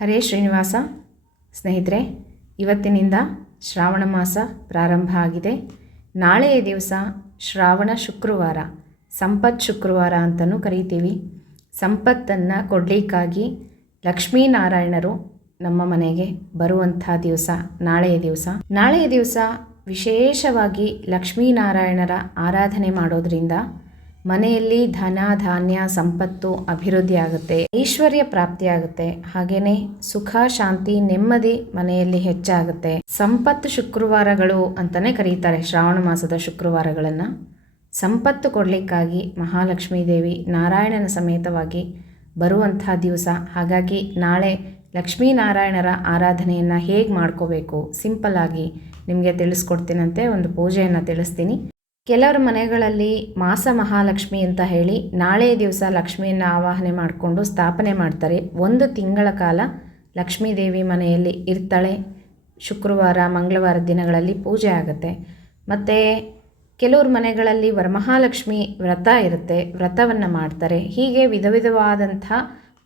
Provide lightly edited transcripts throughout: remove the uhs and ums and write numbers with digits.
ಹರೇ ಶ್ರೀನಿವಾಸ. ಸ್ನೇಹಿತರೆ, ಇವತ್ತಿನಿಂದ ಶ್ರಾವಣ ಮಾಸ ಪ್ರಾರಂಭ ಆಗಿದೆ. ನಾಳೆಯ ದಿವಸ ಶ್ರಾವಣ ಶುಕ್ರವಾರ, ಸಂಪತ್ ಶುಕ್ರವಾರ ಅಂತಲೂ ಕರೀತೀವಿ. ಸಂಪತ್ತನ್ನು ಕೊಡಲಿಕ್ಕಾಗಿ ಲಕ್ಷ್ಮೀನಾರಾಯಣರು ನಮ್ಮ ಮನೆಗೆ ಬರುವಂಥ ದಿವಸ ನಾಳೆಯ ದಿವಸ ವಿಶೇಷವಾಗಿ ಲಕ್ಷ್ಮೀನಾರಾಯಣರ ಆರಾಧನೆ ಮಾಡೋದ್ರಿಂದ ಮನೆಯಲ್ಲಿ ಧನ ಧಾನ್ಯ ಸಂಪತ್ತು ಅಭಿವೃದ್ಧಿ ಆಗುತ್ತೆ, ಐಶ್ವರ್ಯ ಪ್ರಾಪ್ತಿ ಆಗುತ್ತೆ. ಹಾಗೆಯೇ ಸುಖ ಶಾಂತಿ ನೆಮ್ಮದಿ ಮನೆಯಲ್ಲಿ ಹೆಚ್ಚಾಗುತ್ತೆ. ಸಂಪತ್ತು ಶುಕ್ರವಾರಗಳು ಅಂತಲೇ ಕರೀತಾರೆ ಶ್ರಾವಣ ಮಾಸದ ಶುಕ್ರವಾರಗಳನ್ನು. ಸಂಪತ್ತು ಕೊಡಲಿಕ್ಕಾಗಿ ಮಹಾಲಕ್ಷ್ಮೀ ದೇವಿ ನಾರಾಯಣನ ಸಮೇತವಾಗಿ ಬರುವಂಥ ದಿವಸ. ಹಾಗಾಗಿ ನಾಳೆ ಲಕ್ಷ್ಮೀನಾರಾಯಣರ ಆರಾಧನೆಯನ್ನು ಹೇಗೆ ಮಾಡ್ಕೋಬೇಕು ಸಿಂಪಲ್ ಆಗಿ ನಿಮಗೆ ತಿಳಿಸ್ಕೊಡ್ತೀನಂತೆ. ಒಂದು ಪೂಜೆಯನ್ನು ತಿಳಿಸ್ತೀನಿ. ಕೆಲವರ ಮನೆಗಳಲ್ಲಿ ಮಾಸ ಮಹಾಲಕ್ಷ್ಮಿ ಅಂತ ಹೇಳಿ ನಾಳೆಯ ದಿವಸ ಲಕ್ಷ್ಮಿಯನ್ನು ಆವಾಹನೆ ಮಾಡಿಕೊಂಡು ಸ್ಥಾಪನೆ ಮಾಡ್ತಾರೆ. 1 ತಿಂಗಳ ಕಾಲ ಲಕ್ಷ್ಮೀ ದೇವಿ ಮನೆಯಲ್ಲಿ ಇರ್ತಾಳೆ. ಶುಕ್ರವಾರ ಮಂಗಳವಾರ ದಿನಗಳಲ್ಲಿ ಪೂಜೆ ಆಗುತ್ತೆ. ಮತ್ತು ಕೆಲವ್ರ ಮನೆಗಳಲ್ಲಿ ವರಮಹಾಲಕ್ಷ್ಮಿ ವ್ರತ ಇರುತ್ತೆ, ವ್ರತವನ್ನು ಮಾಡ್ತಾರೆ. ಹೀಗೆ ವಿಧವಾದಂಥ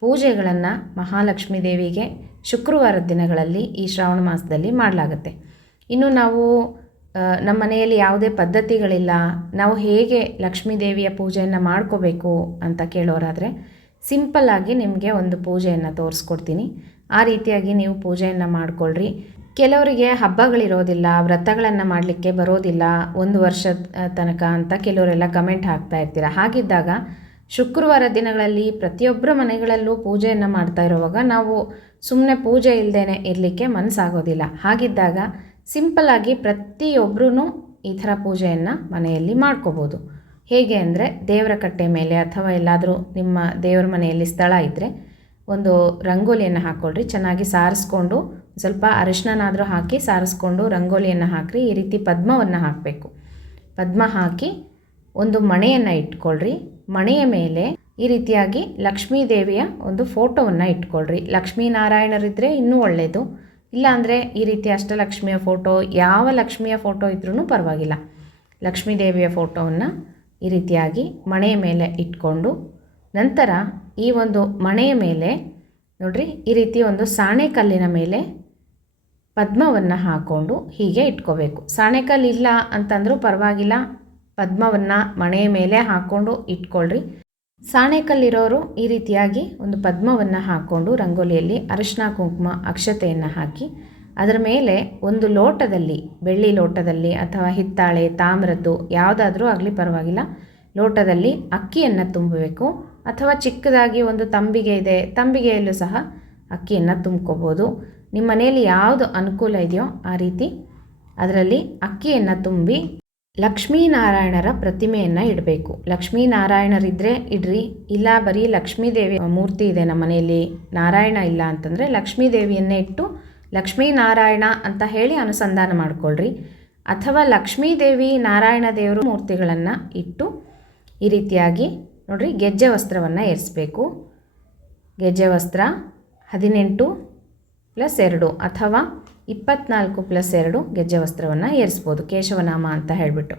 ಪೂಜೆಗಳನ್ನು ಮಹಾಲಕ್ಷ್ಮೀ ದೇವಿಗೆ ಶುಕ್ರವಾರದ ದಿನಗಳಲ್ಲಿ ಈ ಶ್ರಾವಣ ಮಾಸದಲ್ಲಿ ಮಾಡಲಾಗುತ್ತೆ. ಇನ್ನು ನಾವು ನಮ್ಮ ಮನೆಯಲ್ಲಿ ಯಾವುದೇ ಪದ್ಧತಿಗಳಿಲ್ಲ, ನಾವು ಹೇಗೆ ಲಕ್ಷ್ಮೀ ದೇವಿಯ ಪೂಜೆಯನ್ನು ಮಾಡ್ಕೋಬೇಕು ಅಂತ ಕೇಳೋರಾದರೆ ಸಿಂಪಲ್ಲಾಗಿ ನಿಮಗೆ ಒಂದು ಪೂಜೆಯನ್ನು ತೋರಿಸ್ಕೊಡ್ತೀನಿ. ಆ ರೀತಿಯಾಗಿ ನೀವು ಪೂಜೆಯನ್ನು ಮಾಡಿಕೊಳ್ಳ್ರಿ. ಕೆಲವರಿಗೆ ಹಬ್ಬಗಳಿರೋದಿಲ್ಲ, ವ್ರತಗಳನ್ನು ಮಾಡಲಿಕ್ಕೆ ಬರೋದಿಲ್ಲ 1 ವರ್ಷದ ತನಕ ಅಂತ ಕೆಲವರೆಲ್ಲ ಕಮೆಂಟ್ ಹಾಕ್ತಾ ಇರ್ತೀರ. ಹಾಗಿದ್ದಾಗ ಶುಕ್ರವಾರ ದಿನಗಳಲ್ಲಿ ಪ್ರತಿಯೊಬ್ಬರ ಮನೆಗಳಲ್ಲೂ ಪೂಜೆಯನ್ನು ಮಾಡ್ತಾ ಇರುವಾಗ ನಾವು ಸುಮ್ಮನೆ ಪೂಜೆ ಇಲ್ಲದೇ ಇರಲಿಕ್ಕೆ ಮನಸ್ಸಾಗೋದಿಲ್ಲ. ಹಾಗಿದ್ದಾಗ ಸಿಂಪಲ್ಲಾಗಿ ಪ್ರತಿಯೊಬ್ಬರೂ ಈ ಥರ ಪೂಜೆಯನ್ನು ಮನೆಯಲ್ಲಿ ಮಾಡ್ಕೋಬೋದು. ಹೇಗೆ ಅಂದರೆ ದೇವರ ಕಟ್ಟೆ ಮೇಲೆ ಅಥವಾ ಎಲ್ಲಾದರೂ ನಿಮ್ಮ ದೇವರ ಮನೆಯಲ್ಲಿ ಸ್ಥಳ ಇದ್ದರೆ ಒಂದು ರಂಗೋಲಿಯನ್ನು ಹಾಕ್ಕೊಳ್ರಿ. ಚೆನ್ನಾಗಿ ಸಾರಿಸ್ಕೊಂಡು ಸ್ವಲ್ಪ ಅರಿಶಿಣನಾದರೂ ಹಾಕಿ ಸಾರಿಸ್ಕೊಂಡು ರಂಗೋಲಿಯನ್ನು ಹಾಕಿರಿ. ಈ ರೀತಿ ಪದ್ಮವನ್ನು ಹಾಕಬೇಕು. ಪದ್ಮ ಹಾಕಿ ಒಂದು ಮಣೆಯನ್ನು ಇಟ್ಕೊಳ್ರಿ. ಮಣೆಯ ಮೇಲೆ ಈ ರೀತಿಯಾಗಿ ಲಕ್ಷ್ಮೀ ದೇವಿಯ ಒಂದು ಫೋಟೋವನ್ನು ಇಟ್ಕೊಳ್ರಿ. ಲಕ್ಷ್ಮೀನಾರಾಯಣರಿದ್ದರೆ ಇನ್ನೂ ಒಳ್ಳೆಯದು. ಇಲ್ಲಾಂದರೆ ಈ ರೀತಿ ಅಷ್ಟಲಕ್ಷ್ಮಿಯ ಫೋಟೋ, ಯಾವ ಲಕ್ಷ್ಮಿಯ ಫೋಟೋ ಇದ್ರೂ ಪರವಾಗಿಲ್ಲ. ಲಕ್ಷ್ಮೀ ದೇವಿಯ ಫೋಟೋವನ್ನು ಈ ರೀತಿಯಾಗಿ ಮಣೆಯ ಮೇಲೆ ಇಟ್ಕೊಂಡು ನಂತರ ಈ ಒಂದು ಮಣೆಯ ಮೇಲೆ ನೋಡ್ರಿ ಈ ರೀತಿ ಒಂದು ಸಾಣೆಕಲ್ಲಿನ ಮೇಲೆ ಪದ್ಮವನ್ನು ಹಾಕ್ಕೊಂಡು ಹೀಗೆ ಇಟ್ಕೋಬೇಕು. ಸಾಣೆಕಲ್ಲು ಇಲ್ಲ ಅಂತಂದರೂ ಪರವಾಗಿಲ್ಲ, ಪದ್ಮವನ್ನು ಮಣೆಯ ಮೇಲೆ ಹಾಕ್ಕೊಂಡು ಇಟ್ಕೊಳ್ರಿ. ಸಾಣೆಕಲ್ಲಿರೋರು ಈ ರೀತಿಯಾಗಿ ಒಂದು ಪದ್ಮವನ್ನು ಹಾಕ್ಕೊಂಡು ರಂಗೋಲಿಯಲ್ಲಿ ಅರಿಶಿನ ಕುಂಕುಮ ಅಕ್ಷತೆಯನ್ನು ಹಾಕಿ ಅದರ ಮೇಲೆ ಒಂದು ಲೋಟದಲ್ಲಿ, ಬೆಳ್ಳಿ ಲೋಟದಲ್ಲಿ ಅಥವಾ ಹಿತ್ತಾಳೆ ತಾಮ್ರದ್ದು ಯಾವುದಾದ್ರೂ ಆಗಲಿ ಪರವಾಗಿಲ್ಲ, ಲೋಟದಲ್ಲಿ ಅಕ್ಕಿಯನ್ನು ತುಂಬಬೇಕು. ಅಥವಾ ಚಿಕ್ಕದಾಗಿ ಒಂದು ತಂಬಿಗೆ ಇದೆ, ತಂಬಿಗೆಯಲ್ಲೂ ಸಹ ಅಕ್ಕಿಯನ್ನು ತುಂಬ್ಕೋಬೋದು. ನಿಮ್ಮ ಮನೆಯಲ್ಲಿ ಯಾವುದು ಅನುಕೂಲ ಇದೆಯೋ ಆ ರೀತಿ ಅದರಲ್ಲಿ ಅಕ್ಕಿಯನ್ನು ತುಂಬಿ ಲಕ್ಷ್ಮೀನಾರಾಯಣರ ಪ್ರತಿಮೆಯನ್ನು ಇಡಬೇಕು. ಲಕ್ಷ್ಮೀನಾರಾಯಣರಿದ್ದರೆ ಇಡ್ರಿ, ಇಲ್ಲ ಬರೀ ಲಕ್ಷ್ಮೀದೇವಿ ಮೂರ್ತಿ ಇದೆ ನಮ್ಮ ಮನೆಯಲ್ಲಿ, ನಾರಾಯಣ ಇಲ್ಲ ಅಂತಂದರೆ ಲಕ್ಷ್ಮೀದೇವಿಯನ್ನೇ ಇಟ್ಟು ಲಕ್ಷ್ಮೀನಾರಾಯಣ ಅಂತ ಹೇಳಿ ಅನುಸಂಧಾನ ಮಾಡಿಕೊಳ್ಳ್ರಿ. ಅಥವಾ ಲಕ್ಷ್ಮೀದೇವಿ ನಾರಾಯಣ ದೇವರು ಮೂರ್ತಿಗಳನ್ನು ಇಟ್ಟು ಈ ರೀತಿಯಾಗಿ ನೋಡಿರಿ ಗೆಜ್ಜೆ ವಸ್ತ್ರವನ್ನು ಏರಿಸಬೇಕು. ಗೆಜ್ಜೆ ವಸ್ತ್ರ 18+2 ಅಥವಾ 24+2 ಗೆಜ್ಜೆ ವಸ್ತ್ರವನ್ನು ಏರಿಸ್ಬೋದು, ಕೇಶವನಾಮ ಅಂತ ಹೇಳಿಬಿಟ್ಟು.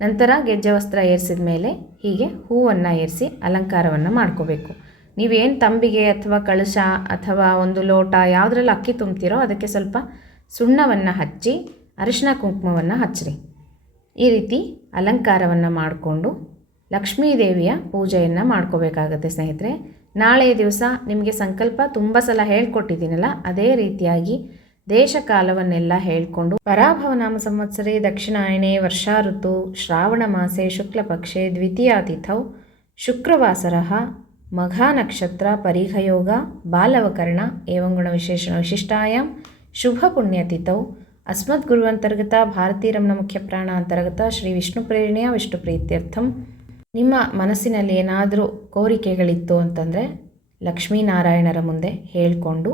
ನಂತರ ಗೆಜ್ಜೆ ವಸ್ತ್ರ ಏರಿಸಿದ ಮೇಲೆ ಹೀಗೆ ಹೂವನ್ನು ಏರಿಸಿ ಅಲಂಕಾರವನ್ನು ಮಾಡ್ಕೋಬೇಕು. ನೀವೇನು ತಂಬಿಗೆ ಅಥವಾ ಕಳಶ ಅಥವಾ ಒಂದು ಲೋಟ ಯಾವುದ್ರಲ್ಲಿ ಅಕ್ಕಿ ತುಂಬ್ತೀರೋ ಅದಕ್ಕೆ ಸ್ವಲ್ಪ ಸುಣ್ಣವನ್ನು ಹಚ್ಚಿ ಅರಿಶಿನ ಕುಂಕುಮವನ್ನು ಹಚ್ಚಿರಿ. ಈ ರೀತಿ ಅಲಂಕಾರವನ್ನು ಮಾಡಿಕೊಂಡು ಲಕ್ಷ್ಮೀ ದೇವಿಯ ಪೂಜೆಯನ್ನು ಮಾಡ್ಕೋಬೇಕಾಗತ್ತೆ ಸ್ನೇಹಿತರೆ. ನಾಳೆಯ ದಿವಸ ನಿಮಗೆ ಸಂಕಲ್ಪ ತುಂಬ ಸಲ ಹೇಳ್ಕೊಟ್ಟಿದ್ದೀನಲ್ಲ, ಅದೇ ರೀತಿಯಾಗಿ ದೇಶ ಕಾಲವನ್ನೆಲ್ಲ ಹೇಳಿಕೊಂಡು ಪರಾಭವನಾಮ ಸಂವತ್ಸರೇ ದಕ್ಷಿಣಾಯಣೆ ವರ್ಷಾ ಋತು ಶ್ರಾವಣ ಮಾಸೆ ಶುಕ್ಲಪಕ್ಷೆ ದ್ವಿತೀಯಾತಿಥೌ ಶುಕ್ರವಾಸರಃ ಮಘಾ ನಕ್ಷತ್ರ ಪರಿಘಯೋಗ ಬಾಲವಕರ್ಣ ಏವಂ ಗುಣ ವಿಶೇಷಣ ವಿಶಿಷ್ಟಾಯಾಂ ಶುಭ ಪುಣ್ಯತಿಥೌ ಅಸ್ಮದ್ಗುರುವಂತರ್ಗತ ಭಾರತೀರಮಣ ಮುಖ್ಯ ಪ್ರಾಣ ಅಂತರ್ಗತ ಶ್ರೀ ವಿಷ್ಣು ಪ್ರೇರಣೆಯ ವಿಷ್ಣು ಪ್ರೀತ್ಯರ್ಥಂ. ನಿಮ್ಮ ಮನಸ್ಸಿನಲ್ಲಿ ಏನಾದರೂ ಕೋರಿಕೆಗಳಿತ್ತು ಅಂತಂದರೆ ಲಕ್ಷ್ಮೀನಾರಾಯಣರ ಮುಂದೆ ಹೇಳಿಕೊಂಡು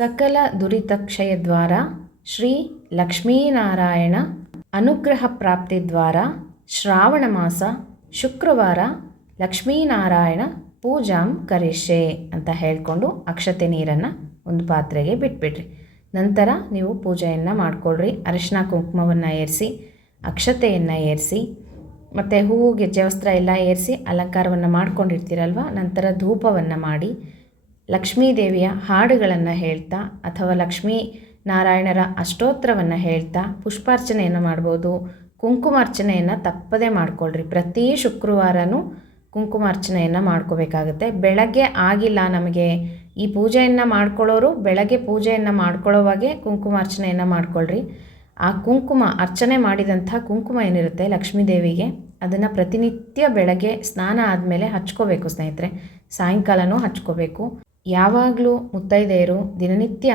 ಸಕಲ ದುರಿತಕ್ಷಯ ದ್ವಾರ ಶ್ರೀ ಲಕ್ಷ್ಮೀನಾರಾಯಣ ಅನುಗ್ರಹ ಪ್ರಾಪ್ತಿ ದ್ವಾರ ಶ್ರಾವಣ ಮಾಸ ಶುಕ್ರವಾರ ಲಕ್ಷ್ಮೀನಾರಾಯಣ ಪೂಜಾಂ ಕರಿಷ್ಯೆ ಅಂತ ಹೇಳಿಕೊಂಡು ಅಕ್ಷತೆ ನೀರನ್ನು ಒಂದು ಪಾತ್ರೆಗೆ ಬಿಟ್ಬಿಡ್ರಿ. ನಂತರ ನೀವು ಪೂಜೆಯನ್ನು ಮಾಡಿಕೊಳ್ರಿ. ಅರಿಶಿನ ಕುಂಕುಮವನ್ನು ಏರಿಸಿ ಅಕ್ಷತೆಯನ್ನು ಏರಿಸಿ ಮತ್ತು ಹೂವು ಗೆಜ್ಜೆ ವಸ್ತ್ರ ಎಲ್ಲ ಏರಿಸಿ ಅಲಂಕಾರವನ್ನು ಮಾಡ್ಕೊಂಡಿರ್ತೀರಲ್ವ. ನಂತರ ಧೂಪವನ್ನು ಮಾಡಿ ಲಕ್ಷ್ಮೀ ದೇವಿಯ ಹಾಡುಗಳನ್ನು ಹೇಳ್ತಾ ಅಥವಾ ಲಕ್ಷ್ಮೀ ನಾರಾಯಣರ ಅಷ್ಟೋತ್ತರವನ್ನು ಹೇಳ್ತಾ ಪುಷ್ಪಾರ್ಚನೆಯನ್ನು ಮಾಡ್ಬೋದು. ಕುಂಕುಮಾರ್ಚನೆಯನ್ನು ತಪ್ಪದೇ ಮಾಡಿಕೊಳ್ಳ್ರಿ. ಪ್ರತಿ ಶುಕ್ರವಾರನೂ ಕುಂಕುಮಾರ್ಚನೆಯನ್ನು ಮಾಡ್ಕೋಬೇಕಾಗತ್ತೆ. ಬೆಳಗ್ಗೆ ಆಗಿಲ್ಲ ನಮಗೆ ಈ ಪೂಜೆಯನ್ನು ಮಾಡ್ಕೊಳ್ಳೋರು ಬೆಳಗ್ಗೆ ಪೂಜೆಯನ್ನು ಮಾಡ್ಕೊಳ್ಳೋವಾಗೆ ಕುಂಕುಮಾರ್ಚನೆಯನ್ನು ಮಾಡ್ಕೊಳ್ರಿ. ಆ ಕುಂಕುಮ ಅರ್ಚನೆ ಮಾಡಿದಂಥ ಕುಂಕುಮ ಏನಿರುತ್ತೆ ಲಕ್ಷ್ಮೀ ದೇವಿಗೆ, ಅದನ್ನು ಪ್ರತಿನಿತ್ಯ ಬೆಳಗ್ಗೆ ಸ್ನಾನ ಆದಮೇಲೆ ಹಚ್ಕೋಬೇಕು ಸ್ನೇಹಿತರೆ. ಸಾಯಂಕಾಲನೂ ಹಚ್ಕೋಬೇಕು. ಯಾವಾಗಲೂ ಮುತ್ತೈದೆಯರು ದಿನನಿತ್ಯ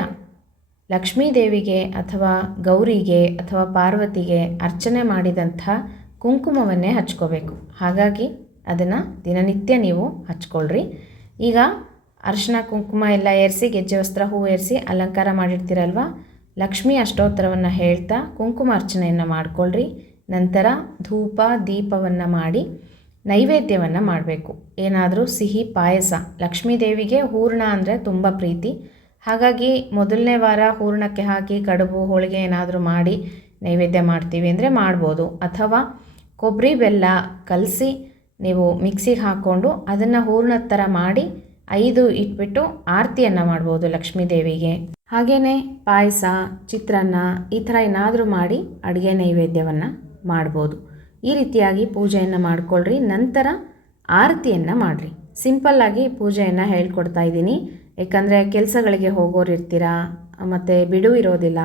ಲಕ್ಷ್ಮೀ ದೇವಿಗೆ ಅಥವಾ ಗೌರಿಗೆ ಅಥವಾ ಪಾರ್ವತಿಗೆ ಅರ್ಚನೆ ಮಾಡಿದಂಥ ಕುಂಕುಮವನ್ನೇ ಹಚ್ಕೋಬೇಕು. ಹಾಗಾಗಿ ಅದನ್ನು ದಿನನಿತ್ಯ ನೀವು ಹಚ್ಕೊಳ್ರಿ. ಈಗ ಅರಿಶಿನ ಕುಂಕುಮ ಎಲ್ಲ ಏರಿಸಿ ಗೆಜ್ಜೆ ವಸ್ತ್ರ ಹೂ ಏರಿಸಿ ಅಲಂಕಾರ ಮಾಡಿರ್ತೀರಲ್ವ, ಲಕ್ಷ್ಮೀ ಅಷ್ಟೋತ್ತರವನ್ನು ಹೇಳ್ತಾ ಕುಂಕುಮಾರ್ಚನೆಯನ್ನು ಮಾಡಿಕೊಳ್ಳ್ರಿ. ನಂತರ ಧೂಪ ದೀಪವನ್ನು ಮಾಡಿ ನೈವೇದ್ಯವನ್ನು ಮಾಡಬೇಕು. ಏನಾದರೂ ಸಿಹಿ ಪಾಯಸ. ಲಕ್ಷ್ಮೀ ದೇವಿಗೆ ಹೂರ್ಣ ಅಂದರೆ ತುಂಬ ಪ್ರೀತಿ. ಹಾಗಾಗಿ ಮೊದಲನೇ ವಾರ ಹೂರ್ಣಕ್ಕೆ ಹಾಕಿ ಕಡುಬು ಹೋಳಿಗೆ ಏನಾದರೂ ಮಾಡಿ ನೈವೇದ್ಯ ಮಾಡ್ತೀವಿ ಅಂದರೆ ಮಾಡ್ಬೋದು. ಅಥವಾ ಕೊಬ್ಬರಿ ಬೆಲ್ಲ ಕಲಸಿ ನೀವು ಮಿಕ್ಸಿಗೆ ಹಾಕ್ಕೊಂಡು ಅದನ್ನು ಹೂರ್ಣದ ಥರ ಮಾಡಿ 5 ಇಟ್ಬಿಟ್ಟು ಆರತಿಯನ್ನು ಮಾಡ್ಬೋದು ಲಕ್ಷ್ಮೀ ದೇವಿಗೆ. ಹಾಗೆಯೇ ಪಾಯಸ, ಚಿತ್ರಾನ್ನ ಈ ಥರ ಏನಾದರೂ ಮಾಡಿ ಅಡುಗೆ ನೈವೇದ್ಯವನ್ನು ಮಾಡ್ಬೋದು. ಈ ರೀತಿಯಾಗಿ ಪೂಜೆಯನ್ನು ಮಾಡಿಕೊಳ್ಳ್ರಿ. ನಂತರ ಆರತಿಯನ್ನು ಮಾಡಿರಿ. ಸಿಂಪಲ್ಲಾಗಿ ಪೂಜೆಯನ್ನು ಹೇಳ್ಕೊಡ್ತಾ ಇದ್ದೀನಿ. ಏಕೆಂದರೆ ಕೆಲಸಗಳಿಗೆ ಹೋಗೋರು ಇರ್ತೀರಾ ಮತ್ತು ಬಿಡು ಇರೋದಿಲ್ಲ.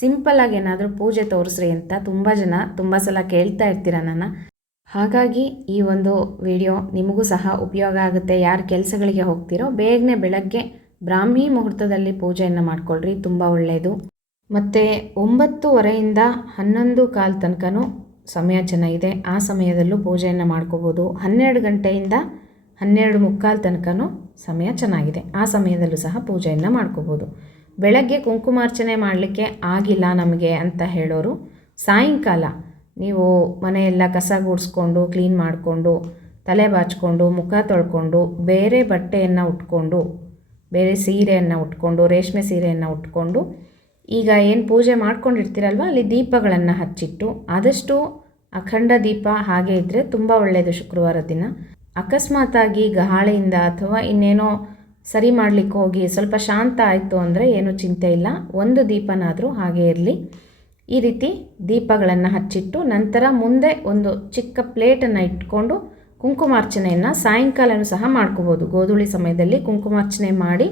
ಸಿಂಪಲ್ಲಾಗಿ ಏನಾದರೂ ಪೂಜೆ ತೋರಿಸ್ರಿ ಅಂತ ತುಂಬ ಸಲ ಕೇಳ್ತಾ ಇರ್ತೀರ ನನ್ನ. ಹಾಗಾಗಿ ಈ ಒಂದು ವಿಡಿಯೋ ನಿಮಗೂ ಸಹ ಉಪಯೋಗ ಆಗುತ್ತೆ. ಯಾರು ಕೆಲಸಗಳಿಗೆ ಹೋಗ್ತೀರೋ ಬೇಗನೆ ಬೆಳಗ್ಗೆ ಬ್ರಾಹ್ಮಿ ಮುಹೂರ್ತದಲ್ಲಿ ಪೂಜೆಯನ್ನು ಮಾಡಿಕೊಳ್ಳ್ರಿ, ತುಂಬ ಒಳ್ಳೆಯದು. ಮತ್ತು 9:30ಯಿಂದ 11:15 ತನಕನೂ ಸಮಯ ಚೆನ್ನಾಗಿದೆ. ಆ ಸಮಯದಲ್ಲೂ ಪೂಜೆಯನ್ನು ಮಾಡ್ಕೋಬೋದು. 12 ಗಂಟೆಯಿಂದ 12:45 ತನಕನೂ ಸಮಯ ಚೆನ್ನಾಗಿದೆ. ಆ ಸಮಯದಲ್ಲೂ ಸಹ ಪೂಜೆಯನ್ನು ಮಾಡ್ಕೋಬೋದು. ಬೆಳಗ್ಗೆ ಕುಂಕುಮಾರ್ಚನೆ ಮಾಡಲಿಕ್ಕೆ ಆಗಿಲ್ಲ ನಮಗೆ ಅಂತ ಹೇಳೋರು ಸಾಯಂಕಾಲ ನೀವು ಮನೆಯೆಲ್ಲ ಕಸ ಗುಡಿಸ್ಕೊಂಡು ಕ್ಲೀನ್ ಮಾಡಿಕೊಂಡು ತಲೆ ಬಾಚಿಕೊಂಡು ಮುಖ ತೊಳ್ಕೊಂಡು ಬೇರೆ ಬಟ್ಟೆಯನ್ನು ಉಟ್ಕೊಂಡು ಬೇರೆ ಸೀರೆಯನ್ನು ಉಟ್ಕೊಂಡು ರೇಷ್ಮೆ ಸೀರೆಯನ್ನು ಉಟ್ಕೊಂಡು ಈಗ ಏನು ಪೂಜೆ ಮಾಡ್ಕೊಂಡಿರ್ತೀರಲ್ವ ಅಲ್ಲಿ ದೀಪಗಳನ್ನು ಹಚ್ಚಿಟ್ಟು, ಆದಷ್ಟು ಅಖಂಡ ದೀಪ ಹಾಗೆ ಇದ್ದರೆ ತುಂಬ ಒಳ್ಳೆಯದು. ಶುಕ್ರವಾರ ದಿನ ಅಕಸ್ಮಾತಾಗಿ ಗಾಳಿಯಿಂದ ಅಥವಾ ಇನ್ನೇನೋ ಸರಿ ಮಾಡಲಿಕ್ಕೆ ಹೋಗಿ ಸ್ವಲ್ಪ ಶಾಂತ ಆಯಿತು ಅಂದರೆ ಏನೂ ಚಿಂತೆ ಇಲ್ಲ. ಒಂದು ದೀಪನಾದರೂ ಹಾಗೆ ಇರಲಿ. ಈ ರೀತಿ ದೀಪಗಳನ್ನು ಹಚ್ಚಿಟ್ಟು ನಂತರ ಮುಂದೆ ಒಂದು ಚಿಕ್ಕ ಪ್ಲೇಟನ್ನು ಇಟ್ಕೊಂಡು ಕುಂಕುಮಾರ್ಚನೆಯನ್ನು ಸಾಯಂಕಾಲನೂ ಸಹ ಮಾಡ್ಕೋಬೋದು. ಗೋಧೂಳಿ ಸಮಯದಲ್ಲಿ ಕುಂಕುಮಾರ್ಚನೆ ಮಾಡಿ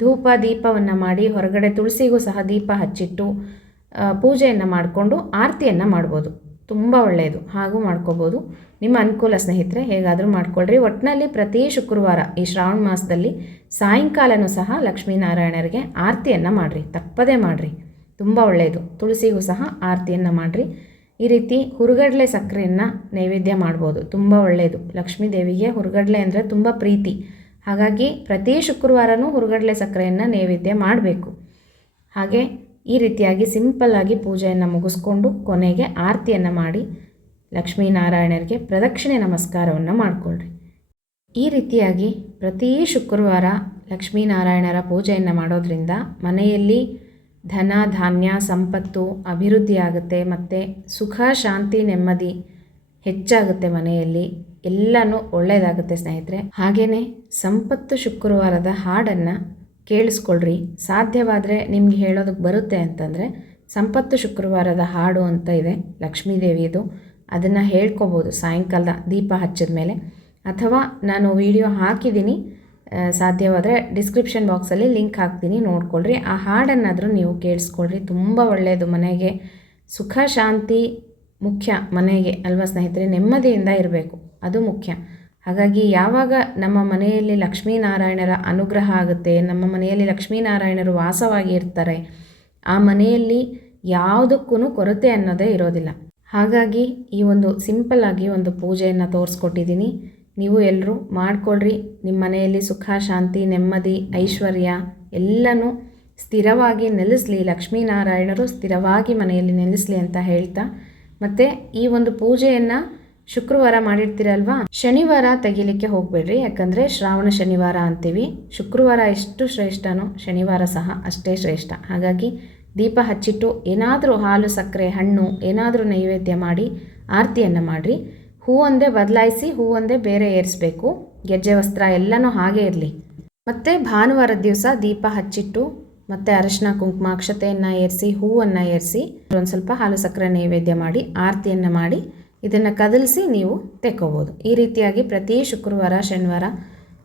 ಧೂಪ ದೀಪವನ್ನು ಮಾಡಿ ಹೊರಗಡೆ ತುಳಸಿಗೂ ಸಹ ದೀಪ ಹಚ್ಚಿಟ್ಟು ಪೂಜೆಯನ್ನು ಮಾಡಿಕೊಂಡು ಆರತಿಯನ್ನು ಮಾಡ್ಬೋದು. ತುಂಬ ಒಳ್ಳೆಯದು. ಹಾಗೂ ಮಾಡ್ಕೋಬೋದು. ನಿಮ್ಮ ಅನುಕೂಲ ಸ್ನೇಹಿತರೆ, ಹೇಗಾದರೂ ಮಾಡ್ಕೊಳ್ರಿ. ಒಟ್ಟಿನಲ್ಲಿ ಪ್ರತಿ ಶುಕ್ರವಾರ ಈ ಶ್ರಾವಣ ಮಾಸದಲ್ಲಿ ಸಾಯಂಕಾಲನೂ ಸಹ ಲಕ್ಷ್ಮೀನಾರಾಯಣರಿಗೆ ಆರತಿಯನ್ನು ಮಾಡಿರಿ, ತಪ್ಪದೇ ಮಾಡಿರಿ, ತುಂಬ ಒಳ್ಳೆಯದು. ತುಳಸಿಗೂ ಸಹ ಆರತಿಯನ್ನು ಮಾಡಿರಿ. ಈ ರೀತಿ ಹುರುಗಡ್ಲೆ ಸಕ್ಕರೆಯನ್ನು ನೈವೇದ್ಯ ಮಾಡ್ಬೋದು, ತುಂಬ ಒಳ್ಳೆಯದು. ಲಕ್ಷ್ಮೀ ದೇವಿಗೆ ಹುರುಗಡ್ಲೆ ಅಂದರೆ ತುಂಬ ಪ್ರೀತಿ. ಹಾಗಾಗಿ ಪ್ರತಿ ಶುಕ್ರವಾರನೂ ಹುರುಗಡ್ಲೆ ಸಕ್ಕರೆಯನ್ನು ನೈವೇದ್ಯ ಮಾಡಬೇಕು. ಹಾಗೆ ಈ ರೀತಿಯಾಗಿ ಸಿಂಪಲ್ಲಾಗಿ ಪೂಜೆಯನ್ನು ಮುಗಿಸ್ಕೊಂಡು ಕೊನೆಗೆ ಆರತಿಯನ್ನು ಮಾಡಿ ಲಕ್ಷ್ಮೀನಾರಾಯಣರಿಗೆ ಪ್ರದಕ್ಷಿಣೆ ನಮಸ್ಕಾರವನ್ನು ಮಾಡಿಕೊಳ್ಳ್ರಿ. ಈ ರೀತಿಯಾಗಿ ಪ್ರತಿ ಶುಕ್ರವಾರ ಲಕ್ಷ್ಮೀನಾರಾಯಣರ ಪೂಜೆಯನ್ನು ಮಾಡೋದ್ರಿಂದ ಮನೆಯಲ್ಲಿ ಧನ ಧಾನ್ಯ ಸಂಪತ್ತು ಅಭಿವೃದ್ಧಿ ಆಗುತ್ತೆ. ಮತ್ತು ಸುಖ ಶಾಂತಿ ನೆಮ್ಮದಿ ಹೆಚ್ಚಾಗುತ್ತೆ. ಮನೆಯಲ್ಲಿ ಎಲ್ಲನೂ ಒಳ್ಳೆಯದಾಗುತ್ತೆ ಸ್ನೇಹಿತರೆ. ಹಾಗೆಯೇ ಸಂಪತ್ತು ಶುಕ್ರವಾರದ ಹಾಡನ್ನು ಕೇಳಿಸ್ಕೊಳ್ರಿ. ಸಾಧ್ಯವಾದರೆ ನಿಮ್ಗೆ ಹೇಳೋದಕ್ಕೆ ಬರುತ್ತೆ ಅಂತಂದರೆ ಸಂಪತ್ತು ಶುಕ್ರವಾರದ ಹಾಡು ಅಂತ ಇದೆ ಲಕ್ಷ್ಮೀ ದೇವಿಯದು, ಅದನ್ನು ಹೇಳ್ಕೊಬೋದು ಸಾಯಂಕಾಲದ ದೀಪ ಹಚ್ಚಿದ ಮೇಲೆ. ಅಥವಾ ನಾನು ವಿಡಿಯೋ ಹಾಕಿದ್ದೀನಿ, ಸಾಧ್ಯವಾದರೆ ಡಿಸ್ಕ್ರಿಪ್ಷನ್ ಬಾಕ್ಸಲ್ಲಿ ಲಿಂಕ್ ಹಾಕ್ತೀನಿ, ನೋಡ್ಕೊಳ್ರಿ. ಆ ಹಾಡನ್ನಾದರೂ ನೀವು ಕೇಳಿಸ್ಕೊಳ್ರಿ, ತುಂಬ ಒಳ್ಳೆಯದು. ಮನೆಗೆ ಸುಖ ಶಾಂತಿ ಮುಖ್ಯ ಮನೆಗೆ ಅಲ್ವಾ ಸ್ನೇಹಿತರೆ? ನೆಮ್ಮದಿಯಿಂದ ಇರಬೇಕು, ಅದು ಮುಖ್ಯ. ಹಾಗಾಗಿ ಯಾವಾಗ ನಮ್ಮ ಮನೆಯಲ್ಲಿ ಲಕ್ಷ್ಮೀನಾರಾಯಣರ ಅನುಗ್ರಹ ಆಗುತ್ತೆ, ನಮ್ಮ ಮನೆಯಲ್ಲಿ ಲಕ್ಷ್ಮೀನಾರಾಯಣರು ವಾಸವಾಗಿ ಇರ್ತಾರೆ, ಆ ಮನೆಯಲ್ಲಿ ಯಾವುದಕ್ಕೂ ಕೊರತೆ ಅನ್ನೋದೇ ಇರೋದಿಲ್ಲ. ಹಾಗಾಗಿ ಈ ಒಂದು ಸಿಂಪಲ್ಲಾಗಿ ಒಂದು ಪೂಜೆಯನ್ನು ತೋರಿಸ್ಕೊಟ್ಟಿದ್ದೀನಿ. ನೀವು ಎಲ್ಲರೂ ಮಾಡಿಕೊಳ್ರಿ. ನಿಮ್ಮ ಮನೆಯಲ್ಲಿ ಸುಖ ಶಾಂತಿ ನೆಮ್ಮದಿ ಐಶ್ವರ್ಯ ಎಲ್ಲನೂ ಸ್ಥಿರವಾಗಿ ನೆಲೆಸಲಿ, ಲಕ್ಷ್ಮೀನಾರಾಯಣರು ಸ್ಥಿರವಾಗಿ ಮನೆಯಲ್ಲಿ ನೆಲೆಸಲಿ ಅಂತ ಹೇಳ್ತಾ, ಮತ್ತು ಈ ಒಂದು ಪೂಜೆಯನ್ನು ಶುಕ್ರವಾರ ಮಾಡಿರ್ತೀರಲ್ವಾ, ಶನಿವಾರ ತೆಗಿಲಿಕ್ಕೆ ಹೋಗಬೇಡ್ರಿ. ಯಾಕಂದರೆ ಶ್ರಾವಣ ಶನಿವಾರ ಅಂತೀವಿ. ಶುಕ್ರವಾರ ಎಷ್ಟು ಶ್ರೇಷ್ಠನೋ ಶನಿವಾರ ಸಹ ಅಷ್ಟೇ ಶ್ರೇಷ್ಠ. ಹಾಗಾಗಿ ದೀಪ ಹಚ್ಚಿಟ್ಟು ಏನಾದರೂ ಹಾಲು ಸಕ್ಕರೆ ಹಣ್ಣು ಏನಾದರೂ ನೈವೇದ್ಯ ಮಾಡಿ ಆರತಿಯನ್ನು ಮಾಡಿರಿ. ಹೂವೊಂದೇ ಬದಲಾಯಿಸಿ ಹೂವೊಂದೇ ಬೇರೆ ಏರಿಸಬೇಕು. ಗೆಜ್ಜೆ ವಸ್ತ್ರ ಎಲ್ಲನೂ ಹಾಗೇ ಇರಲಿ. ಮತ್ತು ಭಾನುವಾರದ ದಿವಸ ದೀಪ ಹಚ್ಚಿಟ್ಟು ಮತ್ತು ಅರಿಶಿನ ಕುಂಕುಮ ಅಕ್ಷತೆಯನ್ನು ಏರಿಸಿ ಹೂವನ್ನು ಏರಿಸಿ ಒಂದು ಸ್ವಲ್ಪ ಹಾಲು ಸಕ್ಕರೆ ನೈವೇದ್ಯ ಮಾಡಿ ಆರತಿಯನ್ನು ಮಾಡಿ ಇದನ್ನು ಕದಲಿಸಿ ನೀವು ತೆಕ್ಕೋಬೋದು. ಈ ರೀತಿಯಾಗಿ ಪ್ರತಿ ಶುಕ್ರವಾರ ಶನಿವಾರ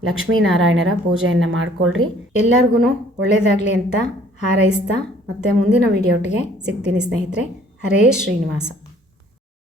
ಲಕ್ಷ್ಮೀನಾರಾಯಣರ ಪೂಜೆಯನ್ನು ಮಾಡಿಕೊಳ್ಳ್ರಿ. ಎಲ್ಲರಿಗೂ ಒಳ್ಳೆಯದಾಗಲಿ ಅಂತ ಹಾರೈಸ್ತಾ ಮತ್ತೆ ಮುಂದಿನ ವಿಡಿಯೋಟಿಗೆ ಸಿಗ್ತೀನಿ ಸ್ನೇಹಿತರೆ. ಹರೇ ಶ್ರೀನಿವಾಸ.